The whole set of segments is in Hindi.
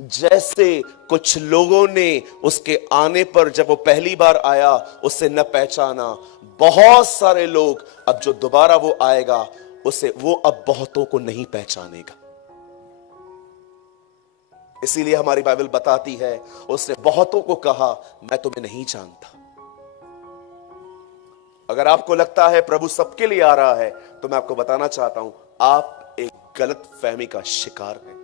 जैसे कुछ लोगों ने उसके आने पर, जब वो पहली बार आया, उसे न पहचाना, बहुत सारे लोग अब जो दोबारा वो आएगा उसे वो अब बहुतों को नहीं पहचानेगा। इसीलिए हमारी बाइबल बताती है उसने बहुतों को कहा, मैं तुम्हें नहीं जानता। अगर आपको लगता है प्रभु सबके लिए आ रहा है, तो मैं आपको बताना चाहता हूं, आप एक गलत फहमी का शिकार हैं।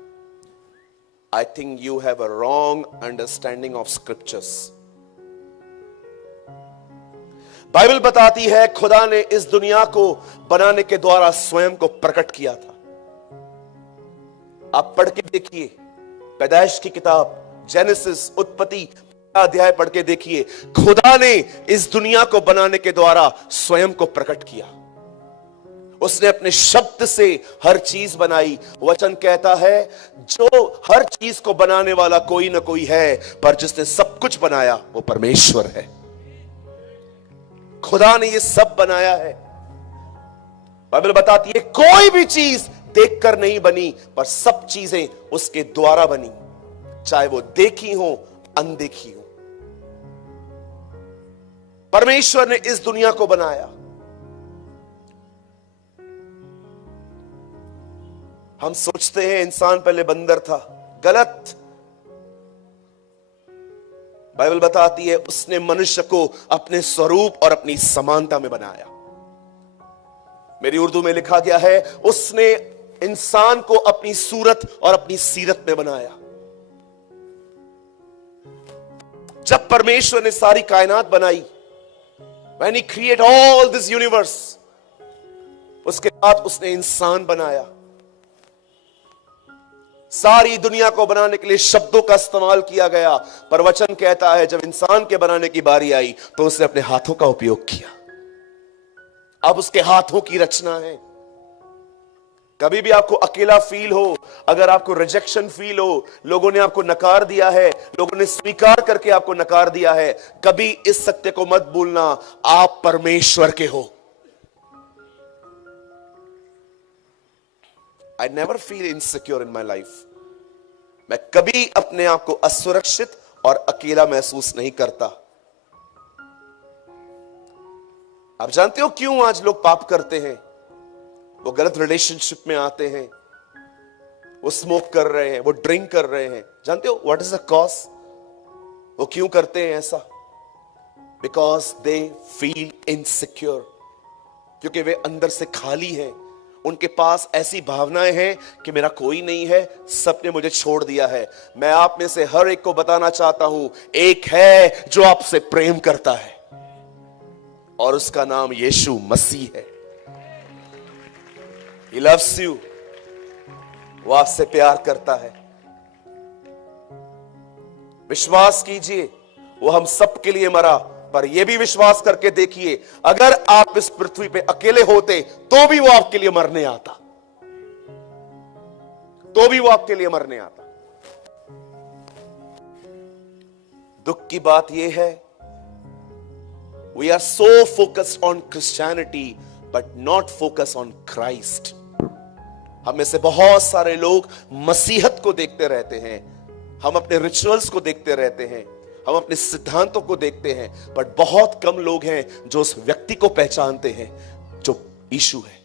I think you have a wrong understanding of scriptures. Bible बताती है खुदा ने इस दुनिया को बनाने के द्वारा स्वयं को प्रकट किया था। आप पढ़ के देखिए, पैदाइश की किताब जेनेसिस, उत्पत्ति अध्याय पढ़ के देखिए, खुदा ने इस दुनिया को बनाने के द्वारा स्वयं को प्रकट किया। उसने अपने शब्द से हर चीज बनाई। वचन कहता है जो हर चीज को बनाने वाला कोई ना कोई है, पर जिसने सब कुछ बनाया वो परमेश्वर है। खुदा ने ये सब बनाया है। बाइबल बताती है कोई भी चीज देखकर नहीं बनी, पर सब चीजें उसके द्वारा बनी, चाहे वो देखी हो अनदेखी हो। परमेश्वर ने इस दुनिया को बनाया। हम सोचते हैं इंसान पहले बंदर था, गलत। बाइबल बताती है उसने मनुष्य को अपने स्वरूप और अपनी समानता में बनाया। मेरी उर्दू में लिखा गया है उसने इंसान को अपनी सूरत और अपनी सीरत में बनाया। जब परमेश्वर ने सारी कायनात बनाई, when he created all this universe, उसके बाद उसने इंसान बनाया। सारी दुनिया को बनाने के लिए शब्दों का इस्तेमाल किया गया, पर वचन कहता है जब इंसान के बनाने की बारी आई तो उसने अपने हाथों का उपयोग किया। अब उसके हाथों की रचना है। कभी भी आपको अकेला फील हो, अगर आपको रिजेक्शन फील हो, लोगों ने आपको नकार दिया है, लोगों ने स्वीकार करके आपको नकार दिया है, कभी इस सत्य को मत भूलना, आप परमेश्वर के हो। I never feel insecure in my life. मैं कभी अपने आप को असुरक्षित और अकेला महसूस नहीं करता। आप जानते हो क्यों आज लोग पाप करते हैं? वो गलत रिलेशनशिप में आते हैं, वो स्मोक कर रहे हैं, वो ड्रिंक कर रहे हैं। जानते हो व्हाट इज द कॉज? वो क्यों करते हैं ऐसा? बिकॉज दे फील इनसिक्योर, क्योंकि वे अंदर से खाली हैं। उनके पास ऐसी भावनाएं हैं कि मेरा कोई नहीं है, सबने मुझे छोड़ दिया है। मैं आप में से हर एक को बताना चाहता हूं, एक है जो आपसे प्रेम करता है और उसका नाम यीशु मसीह है। He loves you. वो आपसे प्यार करता है। विश्वास कीजिए, वो हम सब के लिए मरा, पर यह भी विश्वास करके देखिए, अगर आप इस पृथ्वी पे अकेले होते तो भी वो आपके लिए मरने आता, तो भी वो आपके लिए मरने आता। दुख की बात यह है, we are so focused on Christianity but not focus on Christ. हम में से बहुत सारे लोग मसीहत को देखते रहते हैं, हम अपने रिचुअल्स को देखते रहते हैं, हम अपने सिद्धांतों को देखते हैं, बट बहुत कम लोग हैं जो उस व्यक्ति को पहचानते हैं जो यीशु है।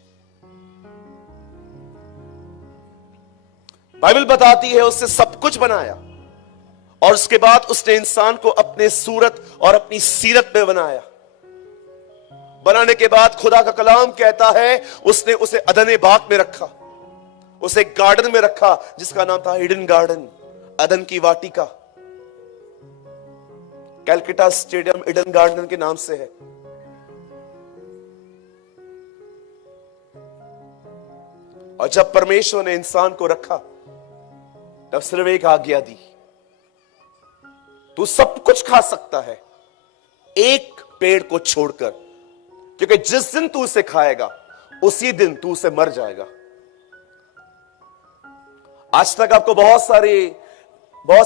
बाइबल बताती है उसने सब कुछ बनाया और उसके बाद उसने इंसान को अपने सूरत और अपनी सीरत में बनाया। बनाने के बाद खुदा का कलाम कहता है उसने उसे अदन बाग में रखा, उसे एक गार्डन में रखा जिसका नाम था हिडन गार्डन, अदन की वाटिका। कैलकाटा स्टेडियम ईडन गार्डन के नाम से है। और जब परमेश्वर ने इंसान को रखा तब सिर्फ एक आज्ञा दी, तू सब कुछ खा सकता है एक पेड़ को छोड़कर, क्योंकि जिस दिन तू उसे खाएगा उसी दिन तू उसे मर जाएगा। आज तक आपको बहुत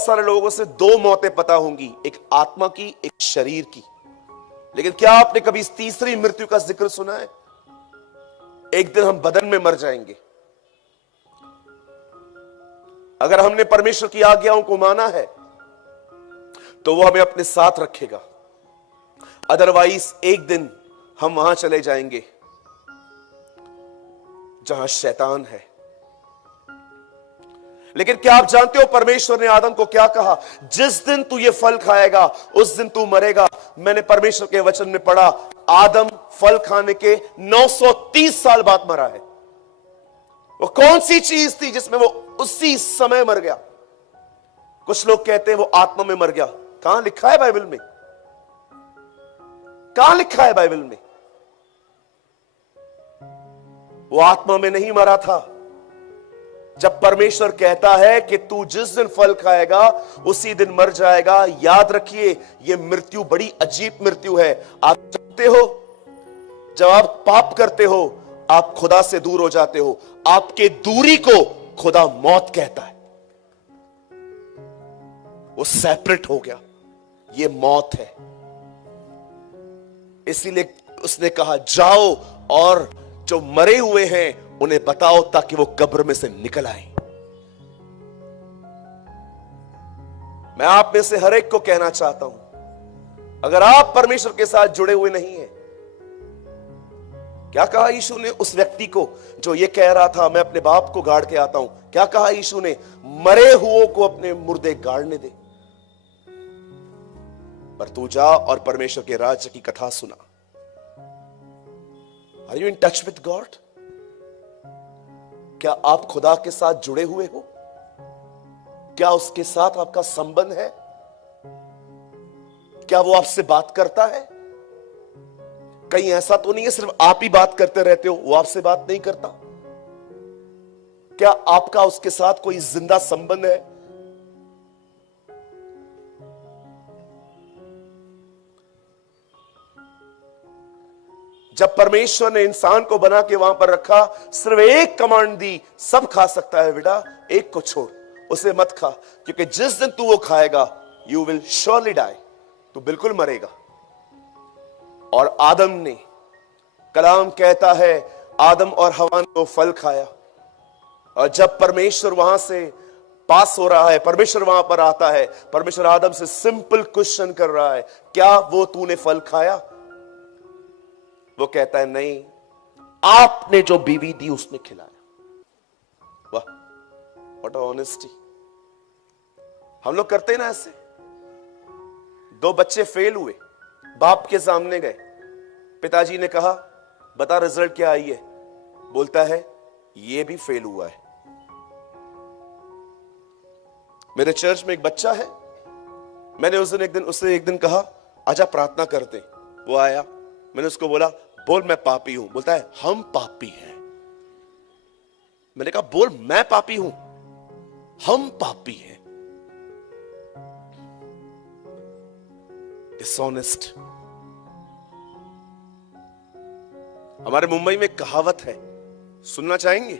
सारे लोगों से दो मौतें पता होंगी, एक आत्मा की, एक शरीर की, लेकिन क्या आपने कभी इस तीसरी मृत्यु का जिक्र सुना है? एक दिन हम बदन में मर जाएंगे। अगर हमने परमेश्वर की आज्ञाओं को माना है तो वो हमें अपने साथ रखेगा। अदरवाइज एक दिन हम वहां चले जाएंगे जहां शैतान है। लेकिन क्या आप जानते हो परमेश्वर ने आदम को क्या कहा? जिस दिन तू ये फल खाएगा उस दिन तू मरेगा। मैंने परमेश्वर के वचन में पढ़ा, आदम फल खाने के 930 साल बाद मरा है। वो कौन सी चीज थी जिसमें वो उसी समय मर गया? कुछ लोग कहते हैं वो आत्मा में मर गया। कहां लिखा है बाइबल में? कहां लिखा है बाइबल में? वो आत्मा में नहीं मरा था। जब परमेश्वर कहता है कि तू जिस दिन फल खाएगा उसी दिन मर जाएगा, याद रखिए यह मृत्यु बड़ी अजीब मृत्यु है। आप जानते हो जब आप पाप करते हो आप खुदा से दूर हो जाते हो। आपके दूरी को खुदा मौत कहता है। वो सेपरेट हो गया, ये मौत है। इसीलिए उसने कहा जाओ और जो मरे हुए हैं उन्हें बताओ ताकि वो कब्र में से निकल आए। मैं आप में से हर एक को कहना चाहता हूं, अगर आप परमेश्वर के साथ जुड़े हुए नहीं हैं, क्या कहा यीशु ने उस व्यक्ति को जो ये कह रहा था मैं अपने बाप को गाड़ के आता हूं? क्या कहा यीशु ने? मरे हुओं को अपने मुर्दे गाड़ने दे, पर तू जा और परमेश्वर के राज्य की कथा सुना। Are you in touch with God? क्या आप खुदा के साथ जुड़े हुए हो? क्या उसके साथ आपका संबंध है? क्या वो आपसे बात करता है? कहीं ऐसा तो नहीं है सिर्फ आप ही बात करते रहते हो, वो आपसे बात नहीं करता? क्या आपका उसके साथ कोई जिंदा संबंध है? जब परमेश्वर ने इंसान को बना के वहां पर रखा, सिर्फ एक कमांड दी, सब खा सकता है बेटा, एक को छोड़, उसे मत खा, क्योंकि जिस दिन तू वो खाएगा यू विल श्योरली डाई, तू बिल्कुल मरेगा। और आदम ने, कलाम कहता है आदम और हवा ने वो फल खाया, और जब परमेश्वर वहां से पास हो रहा है, परमेश्वर वहां पर आता है, परमेश्वर आदम से सिंपल क्वेश्चन कर रहा है, क्या वो तूने फल खाया? वो कहता है नहीं, आपने जो बीवी दी उसने खिलाया। वाह, व्हाट ऑनेस्टी। हम लोग करते हैं ना ऐसे। दो बच्चे फेल हुए, बाप के सामने गए, पिताजी ने कहा बता रिजल्ट क्या आई है? बोलता है ये भी फेल हुआ है। मेरे चर्च में एक बच्चा है, मैंने उससे एक दिन कहा आजा प्रार्थना करते। वो आया, मैंने उसको बोला बोल मैं पापी हूं। बोलता है हम पापी हैं। मैंने कहा बोल मैं पापी हूं, हम पापी हैं। डिसऑनेस्ट। हमारे मुंबई में कहावत है, सुनना चाहेंगे?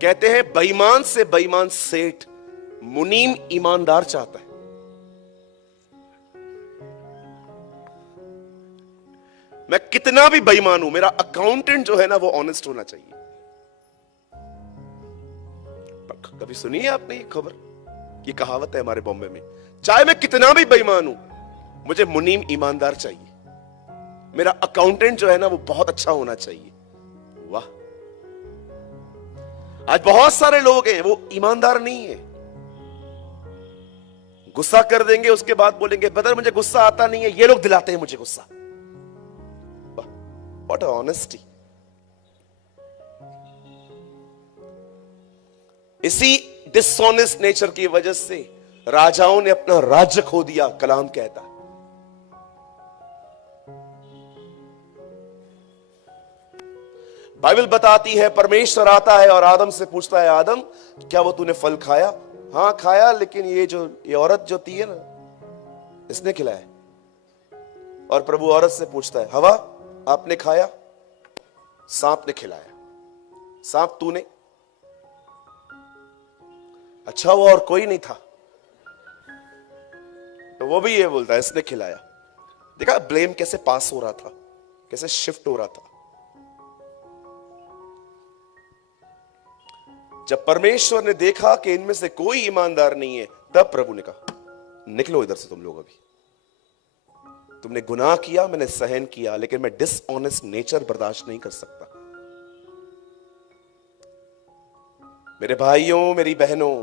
कहते हैं बेईमान से बेईमान सेठ मुनीम ईमानदार चाहता है। मैं कितना भी बेईमान हूं, मेरा अकाउंटेंट जो है ना वो ऑनेस्ट होना चाहिए। कभी सुनी है आपने ये खबर? ये कहावत है हमारे बॉम्बे में, चाहे मैं कितना भी बेईमान हूं, मुझे मुनीम ईमानदार चाहिए। मेरा अकाउंटेंट जो है ना वो बहुत अच्छा होना चाहिए। वाह, आज बहुत सारे लोग हैं वो ईमानदार नहीं है। गुस्सा कर देंगे, उसके बाद बोलेंगे ब्रदर मुझे गुस्सा आता नहीं है, ये लोग दिलाते हैं मुझे गुस्सा। What honesty. इसी डिसऑनेस्ट नेचर की वजह से राजाओं ने अपना राज्य खो दिया। कलाम कहता है बाइबल बताती है परमेश्वर आता है और आदम से पूछता है आदम क्या वो तूने फल खाया? हाँ खाया, लेकिन ये औरत जो थी है ना इसने खिलाया। और प्रभु औरत से पूछता है हवा आपने खाया? सांप ने खिलाया। सांप तूने? अच्छा वो और कोई नहीं था? तो वो भी ये बोलता है इसने खिलाया। देखा ब्लेम कैसे पास हो रहा था, कैसे शिफ्ट हो रहा था। जब परमेश्वर ने देखा कि इनमें से कोई ईमानदार नहीं है, तब प्रभु ने कहा निकलो इधर से तुम लोग। अभी तुमने गुनाह किया, मैंने सहन किया, लेकिन मैं डिसऑनेस्ट नेचर बर्दाश्त नहीं कर सकता। मेरे भाइयों, मेरी बहनों,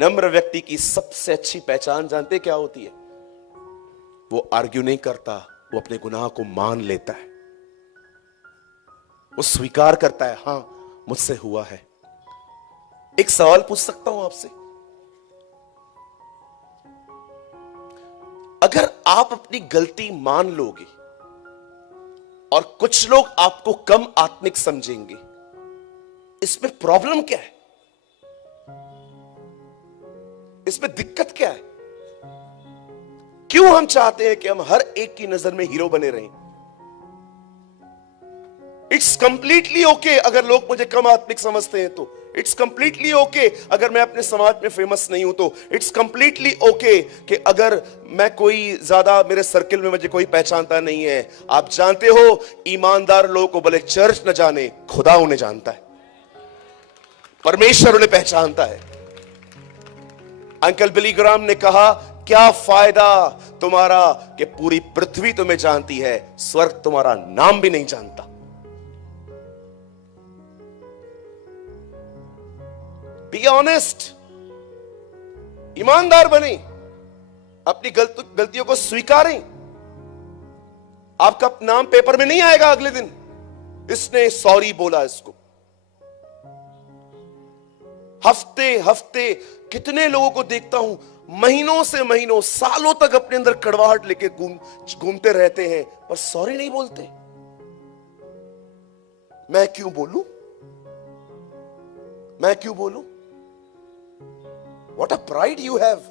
नम्र व्यक्ति की सबसे अच्छी पहचान जानते क्या होती है? वो आर्ग्यू नहीं करता, वो अपने गुनाह को मान लेता है, वो स्वीकार करता है, हां मुझसे हुआ है। एक सवाल पूछ सकता हूं आपसे, अगर आप अपनी गलती मान लोगे और कुछ लोग आपको कम आत्मिक समझेंगे, इसमें प्रॉब्लम क्या है? इसमें दिक्कत क्या है? क्यों हम चाहते हैं कि हम हर एक की नजर में हीरो बने रहें? इट्स कंप्लीटली ओके अगर लोग मुझे कम आत्मिक समझते हैं तो। इट्स कंप्लीटली ओके अगर मैं अपने समाज में फेमस नहीं हूं तो। इट्स कंप्लीटली ओके कि अगर मैं कोई ज्यादा, मेरे सर्किल में मुझे कोई पहचानता नहीं है। आप जानते हो, ईमानदार लोगों को भले चर्च न जाने, खुदा उन्हें जानता है, परमेश्वर उन्हें पहचानता है। अंकल बिली ग्राम ने कहा, क्या फायदा तुम्हारा कि पूरी पृथ्वी तुम्हें जानती है, स्वर्ग तुम्हारा नाम भी नहीं जानता। बी ऑनेस्ट, ईमानदार बने, अपनी गलतियों को स्वीकारें। आपका नाम पेपर में नहीं आएगा अगले दिन, इसने सॉरी बोला इसको। हफ्ते हफ्ते कितने लोगों को देखता हूं, महीनों से महीनों, सालों तक अपने अंदर कड़वाहट लेके घूमते रहते हैं, पर सॉरी नहीं बोलते। मैं क्यों बोलूं? मैं क्यों बोलूं? What a pride you have.